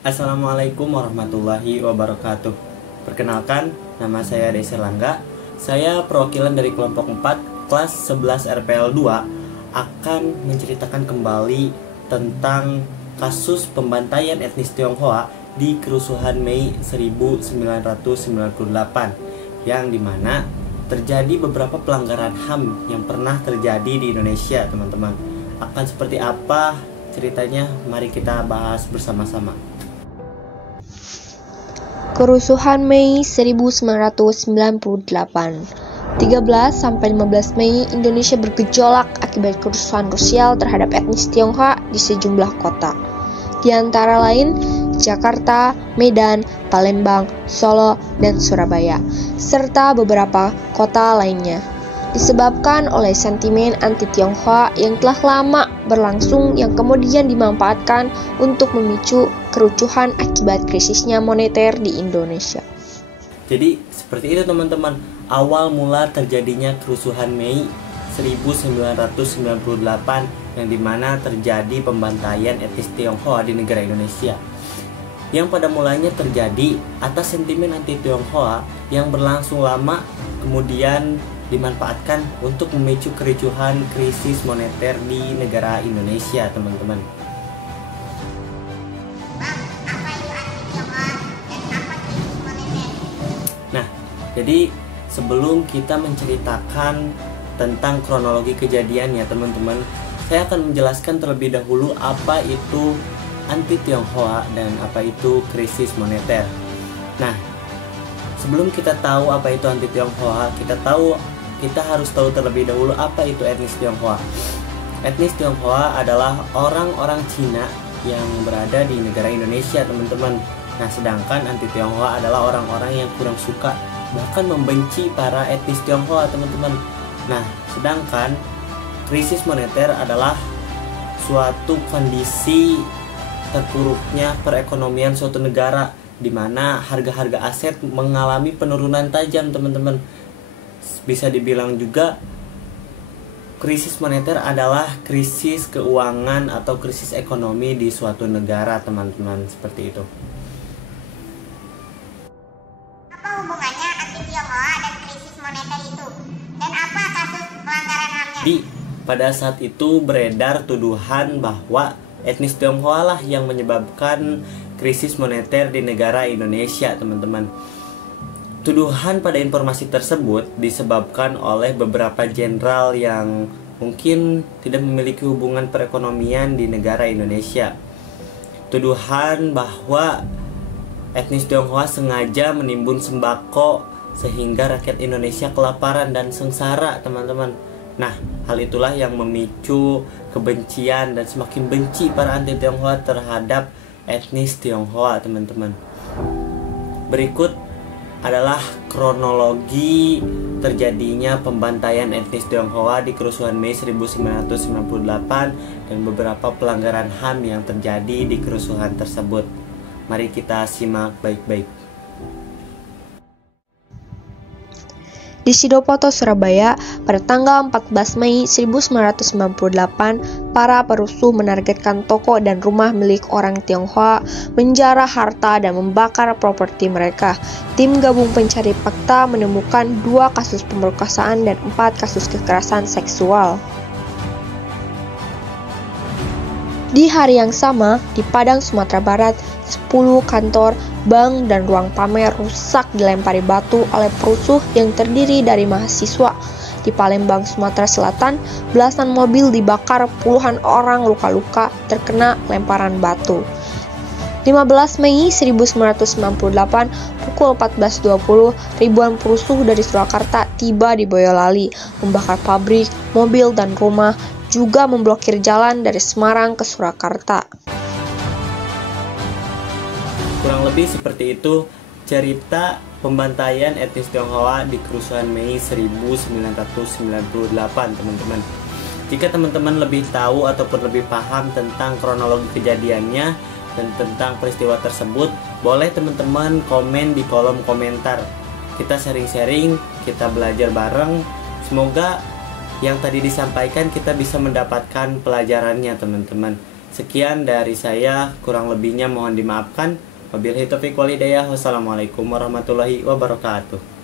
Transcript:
Assalamualaikum warahmatullahi wabarakatuh. Perkenalkan, nama saya Desi Langga. Saya perwakilan dari kelompok 4 kelas 11 RPL 2 akan menceritakan kembali tentang kasus pembantaian etnis Tionghoa di kerusuhan Mei 1998 yang dimana terjadi beberapa pelanggaran HAM yang pernah terjadi di Indonesia, teman-teman. Akan seperti apa ceritanya? Mari kita bahas bersama-sama. Kerusuhan Mei 1998. 13-15 Mei Indonesia bergejolak akibat kerusuhan rasial terhadap etnis Tionghoa di sejumlah kota. Di antara lain Jakarta, Medan, Palembang, Solo, dan Surabaya, serta beberapa kota lainnya. Disebabkan oleh sentimen anti-Tionghoa yang telah lama berlangsung yang kemudian dimanfaatkan untuk memicu kericuhan akibat krisisnya moneter di Indonesia. Jadi seperti itu, teman-teman, awal mula terjadinya kerusuhan Mei 1998 yang dimana terjadi pembantaian etnis Tionghoa di negara Indonesia, yang pada mulanya terjadi atas sentimen anti-Tionghoa yang berlangsung lama, kemudian dimanfaatkan untuk memicu kericuhan krisis moneter di negara Indonesia, teman-teman. Nah, jadi sebelum kita menceritakan tentang kronologi kejadiannya, teman-teman, saya akan menjelaskan terlebih dahulu apa itu anti-Tionghoa dan apa itu krisis moneter. Nah, sebelum kita tahu apa itu anti-Tionghoa, kita harus tahu terlebih dahulu apa itu etnis Tionghoa. Etnis Tionghoa adalah orang-orang Cina yang berada di negara Indonesia, teman-teman. Nah, sedangkan anti-Tionghoa adalah orang-orang yang kurang suka, bahkan membenci para etnis Tionghoa, teman-teman. Nah, sedangkan krisis moneter adalah suatu kondisi terpuruknya perekonomian suatu negara, di mana harga-harga aset mengalami penurunan tajam, teman-teman. Bisa dibilang juga krisis moneter adalah krisis keuangan atau krisis ekonomi di suatu negara, teman-teman, seperti itu. Apa hubungannya anti-Tionghoa dan krisis moneter itu? Dan apa kasus pelanggaran HAM-nya? Pada saat itu beredar tuduhan bahwa etnis Tionghoa lah yang menyebabkan krisis moneter di negara Indonesia, teman-teman. Tuduhan pada informasi tersebut disebabkan oleh beberapa jenderal yang mungkin tidak memiliki hubungan perekonomian di negara Indonesia. Tuduhan bahwa etnis Tionghoa sengaja menimbun sembako sehingga rakyat Indonesia kelaparan dan sengsara, teman-teman. Nah, hal itulah yang memicu kebencian dan semakin benci para anti-Tionghoa terhadap etnis Tionghoa, teman-teman. Berikut adalah kronologi terjadinya pembantaian etnis Tionghoa di kerusuhan Mei 1998 dan beberapa pelanggaran HAM yang terjadi di kerusuhan tersebut. Mari kita simak baik-baik. Di Sidopoto, Surabaya, pada tanggal 14 Mei 1998, para perusuh menargetkan toko dan rumah milik orang Tionghoa, menjarah harta dan membakar properti mereka. Tim gabung pencari fakta menemukan 2 kasus pemerkosaan dan 4 kasus kekerasan seksual. Di hari yang sama, di Padang, Sumatera Barat, 10 kantor, bank, dan ruang pamer rusak dilempari batu oleh perusuh yang terdiri dari mahasiswa. Di Palembang, Sumatera Selatan, belasan mobil dibakar, puluhan orang luka-luka terkena lemparan batu. 15 Mei 1998, pukul 14.20, ribuan perusuh dari Surakarta tiba di Boyolali, membakar pabrik, mobil, dan rumah, juga memblokir jalan dari Semarang ke Surakarta. Kurang lebih seperti itu cerita pembantaian etnis Tionghoa di kerusuhan Mei 1998, teman-teman. Jika teman-teman lebih tahu ataupun lebih paham tentang kronologi kejadiannya dan tentang peristiwa tersebut, boleh teman-teman komen di kolom komentar. Kita sharing-sharing, kita belajar bareng. Semoga yang tadi disampaikan kita bisa mendapatkan pelajarannya, teman-teman. Sekian dari saya, kurang lebihnya mohon dimaafkan. Wabillahi taufiq wal hidayah. Wassalamualaikum warahmatullahi wabarakatuh.